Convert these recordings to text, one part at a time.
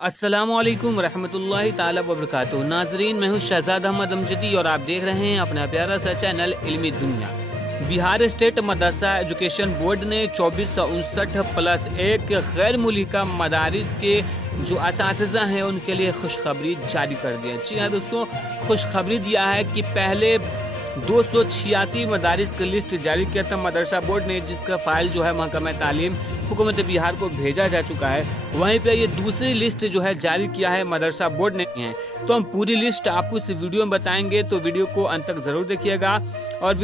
अस्सलामुअलैकुम रहमतुल्लाहि ताला व बरकातुहू। नाजरीन, मैं हूँ शहजाद अहमद अमजदी और आप देख रहे हैं अपना प्यारा सा चैनल इल्मी दुनिया। बिहार स्टेट मदरसा एजुकेशन बोर्ड ने 2459+1 गैर मुल्का मदारिस के जो असातिज़ा हैं उनके लिए खुशखबरी जारी कर दी है। जी हाँ दोस्तों, खुशखबरी दिया है कि पहले 286 मदारिस की लिस्ट जारी किया था मदरसा बोर्ड ने, जिसका फाइल जो है महकमा तालीम हुकूमत बिहार को भेजा जा चुका है। वहीं पे ये दूसरी लिस्ट जो है जारी किया है मदरसा बोर्ड ने है। तो हम पूरी लिस्ट आपको इस वीडियो में बताएंगे, तो वीडियो को अंत तक ज़रूर देखिएगा। और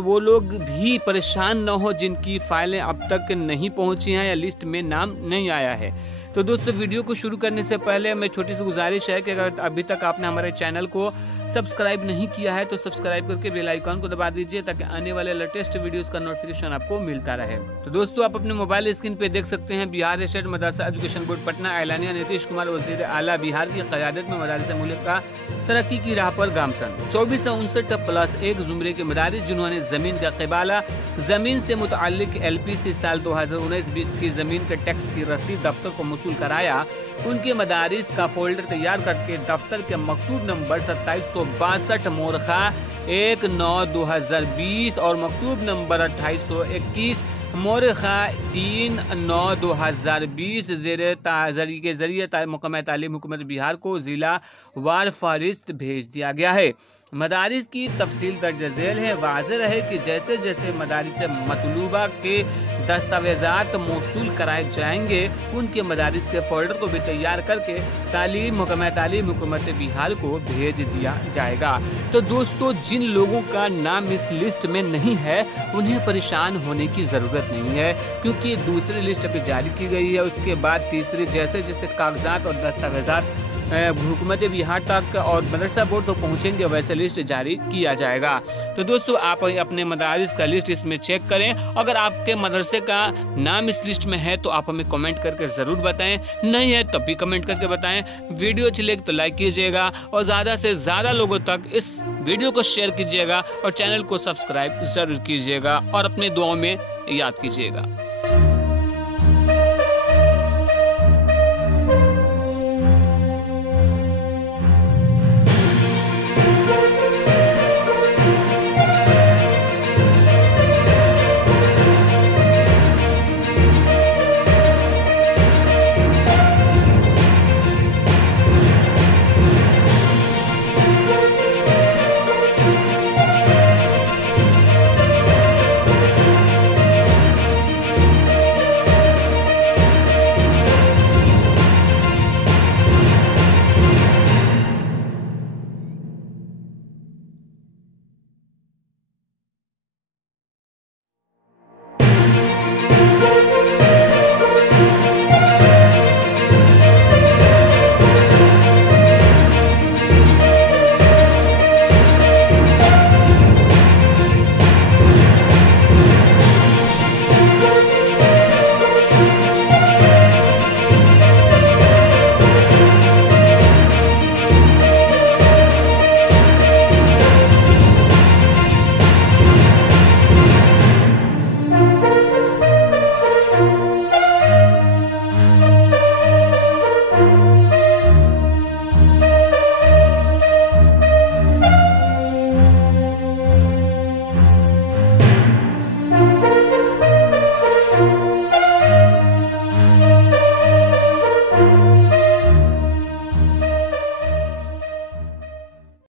वो लोग भी परेशान न हो जिनकी फाइलें अब तक नहीं पहुंची हैं या लिस्ट में नाम नहीं आया है। तो दोस्तों, वीडियो को शुरू करने से पहले मैं छोटी सी गुजारिश है कि अगर अभी तक आपने हमारे चैनल को सब्सक्राइब नहीं किया है तो सब्सक्राइब करके बेल आइकन को दबा दीजिए ताकि आने वाले लेटेस्ट वीडियोस का नोटिफिकेशन आपको मिलता रहे। तो दोस्तों, आप अपने मोबाइल स्क्रीन पे देख सकते हैं बिहार स्टेट मदरसा एजुकेशन बोर्ड पटना ऐलानिया नीतीश कुमार वज़ीर आला बिहार की क़यादत में मदारिस मुल्क तरक्की की राह पर गामसन। 2459+1 ज़ुमरे के मदारिस जिन्होंने ज़मीन का क़बाला, ज़मीन से मुतअल्लिक़ LPC साल 2019-20 की ज़मीन के टैक्स की रसीद दफ्तर को मौसूल कराया, उनके मदारिस का फोल्डर तैयार करके दफ्तर के मकतूब नंबर 2762 मोरखा 1/9/2020 और मकतूब नंबर 2821 मोरखा 3/9/2020 के जरिए महकमा तालीम हुकूमत बिहार को ज़िला वार फहरिस्त भेज दिया गया है। मदारिस की तफसील दर्ज झेल है। वाज़ेह रहे कि जैसे जैसे मदारिस मतलूबा के दस्तावेज़ात मौसूल कराए जाएंगे, उनके मदारिस के फोल्डर को भी तैयार करके महकमा तालीम हुकूमत बिहार को भेज दिया जाएगा। तो दोस्तों, जिन लोगों का नाम इस लिस्ट में नहीं है उन्हें परेशान होने की ज़रूरत नहीं है, क्योंकि दूसरी लिस्ट अभी जारी की गई है। उसके बाद तीसरी, जैसे जैसे कागजात और दस्तावेज़ात हुकूमत बिहार तक और मदरसा बोर्ड तो पहुँचेंगे वैसे लिस्ट जारी किया जाएगा। तो दोस्तों, आप अपने मदारिस का लिस्ट इसमें चेक करें। अगर आपके मदरसे का नाम इस लिस्ट में है तो आप हमें कमेंट करके ज़रूर बताएं, नहीं है तब भी कमेंट करके बताएं। वीडियो अच्छी लगे तो लाइक कीजिएगा और ज़्यादा से ज़्यादा लोगों तक इस वीडियो को शेयर कीजिएगा और चैनल को सब्सक्राइब ज़रूर कीजिएगा और अपने दुआओं में याद कीजिएगा।